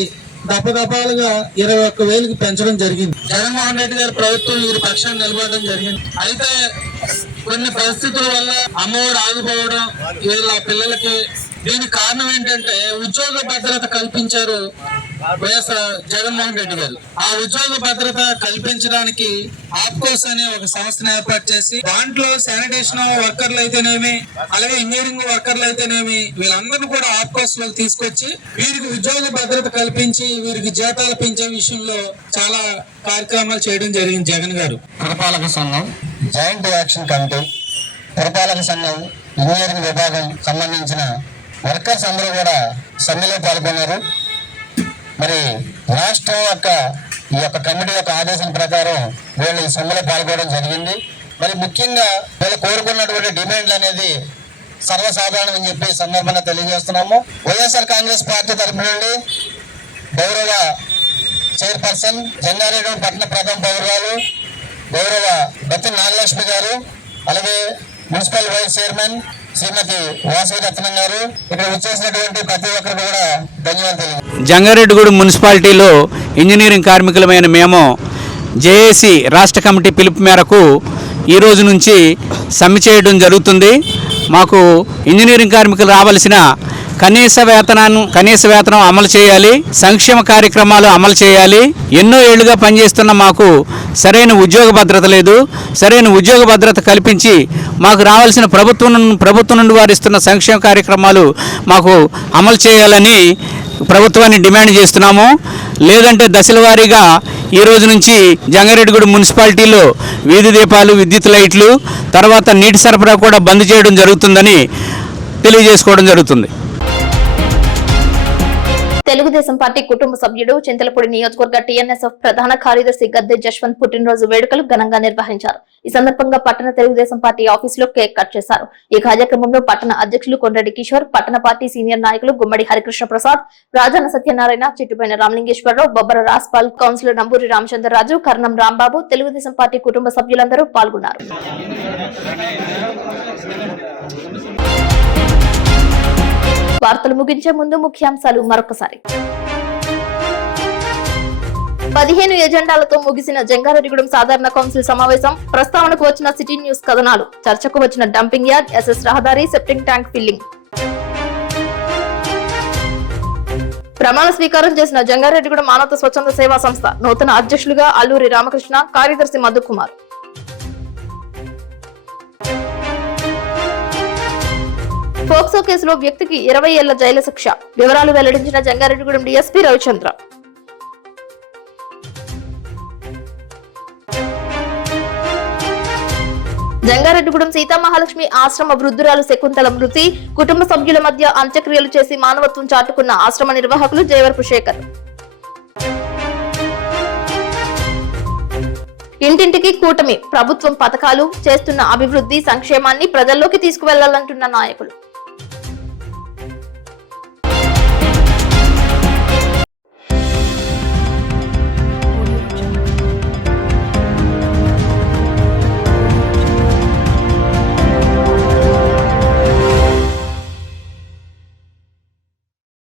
దపదపాలుగా 21,000కి పెంచడం జరిగింది. జగన్మోహన్ రెడ్డి గారి ప్రభుత్వం వీరి పక్షాన్ని నిలబడడం జరిగింది. అయితే కొన్ని పరిస్థితుల వల్ల అమ్మఒడి ఆగిపోవడం వీళ్ళ పిల్లలకి, దీనికి కారణం ఏంటంటే ఉద్యోగ భద్రత కల్పించారు వైఎస్ఆర్ జగన్మోహన్ రెడ్డి గారు. ఆ ఉద్యోగ భద్రత కల్పించడానికి ఆప్కోస్ అనే ఒక సంస్థను ఏర్పాటు చేసి దాంట్లో శానిటేషన్ వర్కర్లు అయితేనేమి, అలాగే ఇంజనీరింగ్ వర్కర్లు అయితేనేమి వీళ్ళందరినీ కూడా ఆప్కోస్ లో తీసుకొచ్చి వీరికి ఉద్యోగ భద్రత కల్పించి వీరికి జీతాలు పెంచే విషయంలో చాలా కార్యక్రమాలు చేయడం జరిగింది జగన్ గారు. పురపాలక సంఘం, జాయింట్ యాక్షన్ కమిటీ, పురపాలక సంఘం, ఇంజనీరింగ్ విభాగం సంబంధించిన వర్కర్స్ అందరూ కూడా సమ్మెలో పాల్గొన్నారు. మరి రాష్ట్రం ఈ యొక్క కమిటీ యొక్క ఆదేశం ప్రకారం వీళ్ళు ఈ సమ్మెలో పాల్గొనడం జరిగింది. మరి ముఖ్యంగా వీళ్ళు కోరుకున్నటువంటి డిమాండ్లు అనేది సర్వసాధారణం అని చెప్పి సందర్భంగా తెలియజేస్తున్నాము. వైఎస్ఆర్ కాంగ్రెస్ పార్టీ తరఫు నుండి గౌరవ చైర్పర్సన్ జంగారెడ్డి పట్టణ ప్రథమ పౌరురాలు గౌరవ బత్తి నాగలక్ష్మి గారు, అలాగే మున్సిపల్ వైస్ చైర్మన్ శ్రీమతి వాసవి రత్నం గారు, ఇక్కడ వచ్చేసినటువంటి ప్రతి ఒక్కరికి కూడా ధన్యవాదాలు. జంగారెడ్డిగూడెం మున్సిపాలిటీలో ఇంజనీరింగ్ కార్మికులమైన మేము జేఏసీ రాష్ట్ర కమిటీ పిలుపు మేరకు ఈ రోజు నుంచి సమ్మె చేయడం జరుగుతుంది. మాకు ఇంజనీరింగ్ కార్మికులు రావాల్సిన కనీస వేతనం అమలు చేయాలి, సంక్షేమ కార్యక్రమాలు అమలు చేయాలి. ఎన్నో ఏళ్లుగా పనిచేస్తున్న మాకు సరైన ఉద్యోగ భద్రత లేదు. సరైన ఉద్యోగ భద్రత కల్పించి మాకు రావాల్సిన ప్రభుత్వం నుండి వారిస్తున్న సంక్షేమ కార్యక్రమాలు మాకు అమలు చేయాలని ప్రభుత్వాన్ని డిమాండ్ చేస్తున్నాము. లేదంటే దశల వారీగా ఈ రోజు నుంచి జంగారెడ్డిగూడెం మున్సిపాలిటీలో వీధి దీపాలు, విద్యుత్ లైట్లు, తర్వాత నీటి సరఫరా కూడా బంద్ చేయడం జరుగుతుందని తెలియజేసుకోవడం జరుగుతుంది. తెలుగుదేశం పార్టీ కుటుంబ సభ్యుడు చింతలపూడి నియోజకవర్గ టీఎన్ఎస్ఎఫ్ ప్రధాన కార్యదర్శి గద్దె జశ్వంత్ పుట్టినరోజు వేడుకలు ఘనంగా నిర్వహించారు. ఈ సందర్భంగా పట్టణ తెలుగుదేశం పార్టీ ఆఫీసులో కేక్ కట్ చేశారు. ఈ కార్యక్రమంలో పట్టణ అధ్యక్షులు కొండ్రెడ్డి కిషోర్, పట్టణ పార్టీ సీనియర్ నాయకులు గుమ్మడి హరికృష్ణ ప్రసాద్, రాజాన సత్యనారాయణ, చిట్టుపైన రామలింగేశ్వరరావు, బొబ్బర రాస్పాల్, కౌన్సిలర్ నంబూరి రామచంద్రరాజు, కర్ణం రాంబాబు, తెలుగుదేశం పార్టీ కుటుంబ సభ్యులందరూ పాల్గొన్నారు. వార్తలు ముగించే ముందు ముఖ్యాంశాలు మరొకసారి. 15 ఎజెండాలతో ముగిసిన జంగారెడ్డిగూడెం సాధారణ కౌన్సిల్ సమావేశం. ప్రస్తావనకు వచ్చిన సిటీ న్యూస్ కథనాలు, చర్చకు వచ్చిన డంపింగ్ యార్డ్, ఎస్ఎస్ రహదారి, సెప్టింగ్ ట్యాంక్ ఫిల్లింగ్. ప్రమాణ స్వీకారం చేసిన జంగారెడ్డిగూడెం మానవత స్వచ్ఛంద సేవా సంస్థ నూతన అధ్యక్షులుగా అల్లూరి రామకృష్ణ, కార్యదర్శి మధుకుమార్. పోక్సో కేసులో వ్యక్తికి 20 ఏళ్ల జైలు శిక్ష. వివరాలు వెల్లడించిన జంగారెడ్డిగూడెం డీఎస్పీ రవిచంద్ర. జంగారెడ్డిగూడెం సీతామహాలక్ష్మి ఆశ్రమ వృద్ధురాలు శకుంతల మృతి. కుటుంబ సభ్యుల మధ్య అంత్యక్రియలు చేసి మానవత్వం చాటుకున్న ఆశ్రమ నిర్వాహకులు జయవరపు శేఖర్. ఇంటింటికి కూటమి ప్రభుత్వం పథకాలు చేస్తున్న అభివృద్ధి సంక్షేమాన్ని ప్రజల్లోకి తీసుకువెళ్లాలంటున్న నాయకులు.